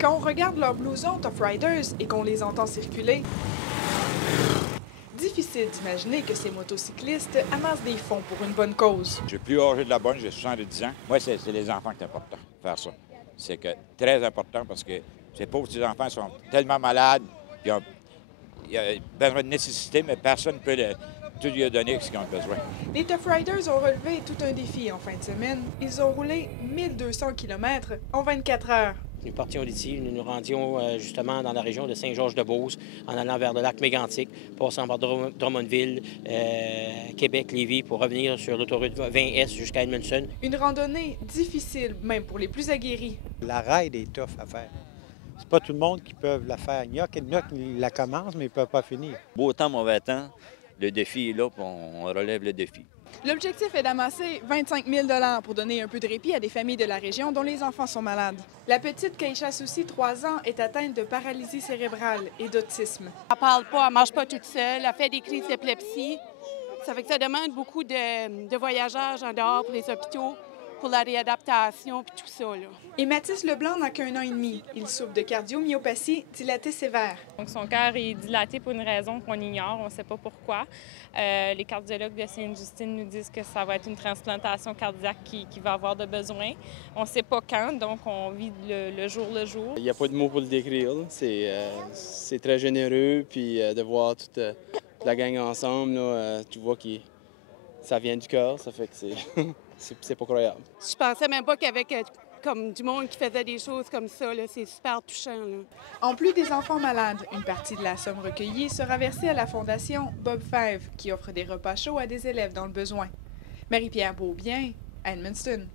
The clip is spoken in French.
Quand on regarde leurs blousons Tough Riders et qu'on les entend circuler, difficile d'imaginer que ces motocyclistes amassent des fonds pour une bonne cause. Je suis plus âgé de la bonne, j'ai 70 ans. Moi, c'est les enfants qui sont importants, faire ça. C'est très important parce que ces pauvres petits enfants sont tellement malades, puis il y a besoin de nécessité, mais personne ne peut tout lui donner ce qu'ils ont besoin. Les Tough Riders ont relevé tout un défi en fin de semaine. Ils ont roulé 1200 km en 24 heures. Nous partions d'ici, nous nous rendions justement dans la région de Saint-Georges-de-Beauce, en allant vers le lac Mégantic, passant par Drummondville, Québec, Lévis, pour revenir sur l'autoroute 20S jusqu'à Edmondson. Une randonnée difficile, même pour les plus aguerris. La ride est tough à faire. C'est pas tout le monde qui peut la faire. Il y en a qui la commencent, mais ils ne peuvent pas finir. Beau temps, mauvais temps, le défi est là, puis on relève le défi. L'objectif est d'amasser 25 000 $ pour donner un peu de répit à des familles de la région dont les enfants sont malades. La petite Keisha Souci, 3 ans, est atteinte de paralysie cérébrale et d'autisme. Elle parle pas, elle mange pas toute seule, elle fait des crises d'épilepsie. Ça fait que ça demande beaucoup de voyageurs en dehors pour les hôpitaux, pour la réadaptation et tout ça, là. Et Mathis Leblanc n'a qu'1 an et demi. Il souffre de cardiomyopathie dilatée sévère. Donc son cœur est dilaté pour une raison qu'on ignore, on ne sait pas pourquoi. Les cardiologues de Sainte-Justine nous disent que ça va être une transplantation cardiaque qui va avoir de besoin. On ne sait pas quand, donc on vit le jour le jour. Il n'y a pas de mots pour le décrire. C'est très généreux, puis de voir toute la gang ensemble, là, tu vois que ça vient du cœur, ça fait que c'est pas croyable. Je pensais même pas qu'avec comme du monde qui faisait des choses comme ça, c'est super touchant, là. En plus des enfants malades, une partie de la somme recueillie sera versée à la fondation Bob Five, qui offre des repas chauds à des élèves dans le besoin. Marie-Pierre Beaubien, à Edmundston.